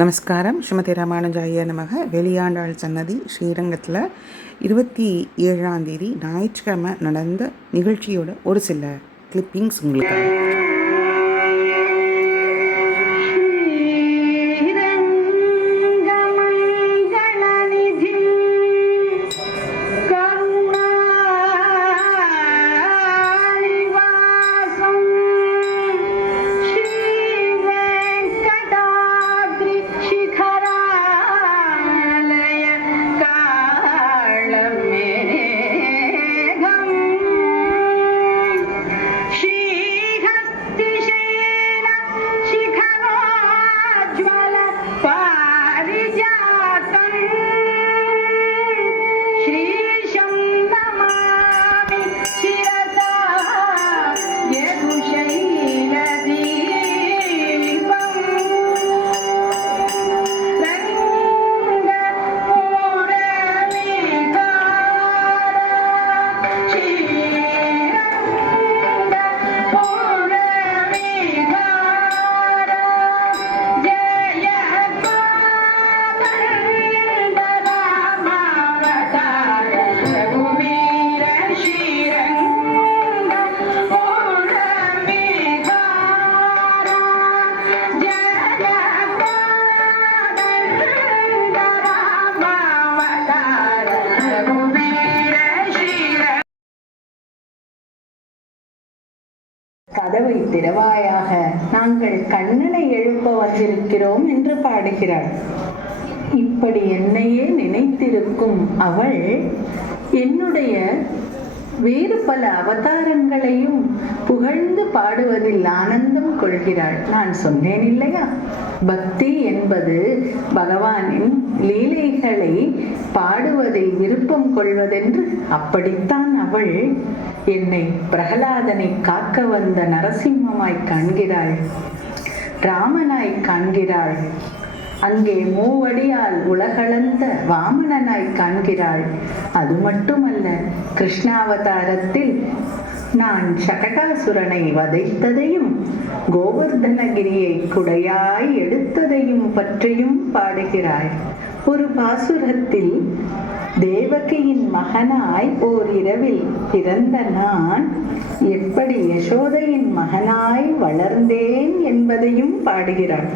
நமஸ்காரம். ஸ்ரீமதி ராமானுஜாய நமக. வெளியாண்டாள் சன்னதி ஸ்ரீரங்கத்தில் 27ஆம் தேதி ஞாயிற்றுக்கிழமை நடந்த நிகழ்ச்சியோட ஒரு சில கிளிப்பிங்ஸ் உங்களுக்காக. கதவை திறவாயாக, நாங்கள் கண்ணனை எழுப்ப வந்திருக்கிறோம் என்று பாடுகிறாள். இப்படி என்னையே நினைத்திருக்கும் அவள் என்னுடைய வேறு பல அவதாரங்களையும் புகழ்ந்து பாடுவதில் ஆனந்தம் கொள்கிறாள். நான் சொன்னேன் இல்லையா, பக்தி என்பது பகவானின் லீலைகளை பாடுவதில் விருப்பம் கொள்வதென்று. அப்படித்தான் அவள் என்னை பிரகலாதனை காக்க வந்த நரசிம்மமாய் காண்கிறாள், ராமனாய் காண்கிறாள், அங்கே மூவடியால் உலகளந்த வாமனனாய் காண்கிறாள். அது மட்டுமல்ல, கிருஷ்ணாவதாரத்தில் நான் சகடாசுரனை வதைத்ததையும் கோவர்தனகிரியை குடையாய் எடுத்ததையும் பற்றியும் பாடுகிறாள். ஒரு பாசுரத்தில் தேவகியின் மகனாய் ஓர் இரவில் பிறந்த நான் எப்படி யசோதையின் மகனாய் வளர்ந்தேன் என்பதையும் பாடுகிறாள்.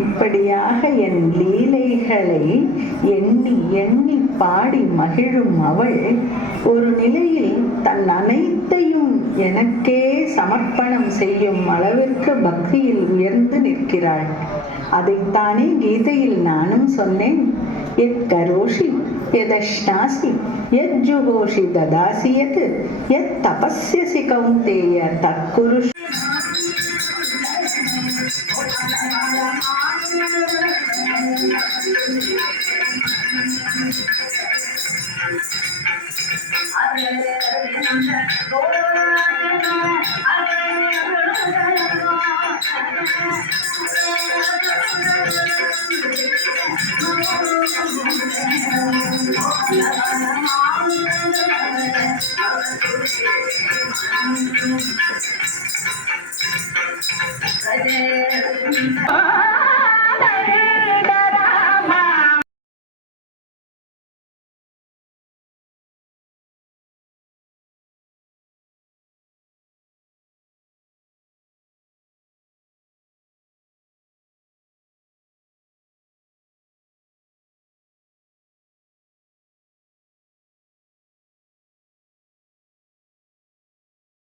இப்படியாக என் லீலைகளை எண்ணி எண்ணி பாடி மகிழும் அவள் ஒரு நிலையில் தன் அனைத்தையும் எனக்கே சமர்ப்பணம் செய்யும் அளவிற்கு பக்தியில் உயர்ந்து நிற்கிறாள். அதைத்தானே கீதையில் நானும் சொன்னேன். எத் கரோஷி யதஷ்னாசி யத் ஜுகோஷி ததாசி யத் யத் தபஸ்யசி கௌந்தேய தற்குரு. Ah